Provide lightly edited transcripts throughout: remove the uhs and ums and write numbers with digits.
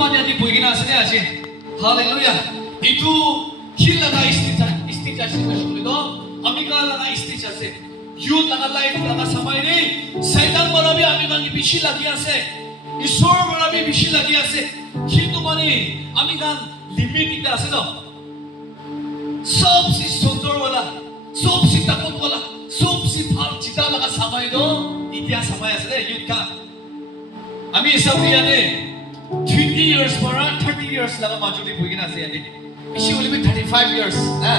কাৰণে আজি বহি কিনে আছে নে আছে হালেলুয়া ইটো কি লগা স্থিতি আছে শুনিল আমি কা লগা স্থিতি আছে ইউথ লগা লাইফ লগা সময় নেই শয়তান বরাবি আমি গান বেশি লাগি আছে ঈশ্বর বরাবি বেশি লাগি আছে কিন্তু মানে আমি গান লিমিট আছে না सबसे सुंदर वाला सबसे ताकत वाला सबसे ভাল চিতা লগা সময় নো ইতিয়া সময় আছে ইউথ কা আমি সব ইয়াতে 20 years পৰা 30 years লগা মাজুলি বহিনা আছে ইয়াতে বেশি হলে 35 years না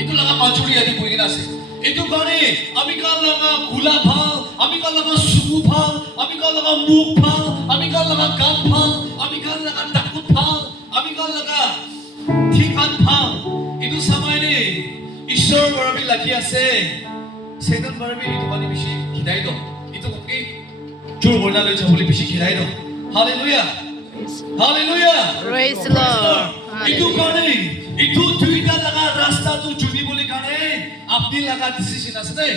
এটো লগা মাজুলি ইয়াতে বহিনা আছে এটো কাৰণে আমি কা লগা গুলা ভাল আমি কা লগা সুবু ভাল আমি কা লগা মুখ ভাল আমি কা লগা গান ভাল আমি কা লগা তাকত ভাল আমি কা লগা ঠিকান ভাল itu sama ini ঈশ্বর বরাবি লাগি আছে শয়তান বরাবি itu মানে বেশি খিদাই দাও itu কি জোর বলা লই যাবলি বেশি খিদাই দাও hallelujah hallelujah Praise the Lord. itu কানে itu দুইটা লাগা রাস্তা তো জুনি বলি কানে আপনি লাগা ডিসিশন আছে দে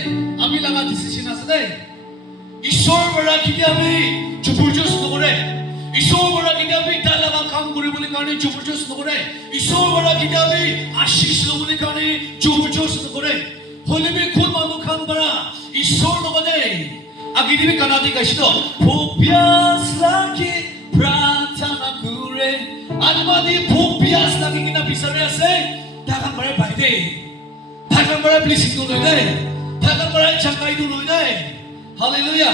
আমি লাগা ডিসিশন আছে দে ঈশ্বর বরাবি কি আমি জবরদস্ত নকৰে ঈশ্বৰ বৰাবি কি আমি তা লাগা কাম কৰিবলৈ কাৰণে জবৰদস্ত নকৰে ঈশ্বৰ বৰাবি কি আমি আশীষ লবলৈ কাৰণে জবৰদস্ত নকৰে হলিবি কোন মানুহ খান পৰা ঈশ্বৰ লগতে আগিদিবি কানাদি গাইছিল ভোপিয়াস লাগি প্ৰাৰ্থনা কৰে আনমাদি ভোপিয়াস লাগি কিনা বিচাৰি আছে তাকান bare বাইদে তাকান bare ব্লেসিং লৈ দে তাকান bare চাকাই লৈ দে হালেলুয়া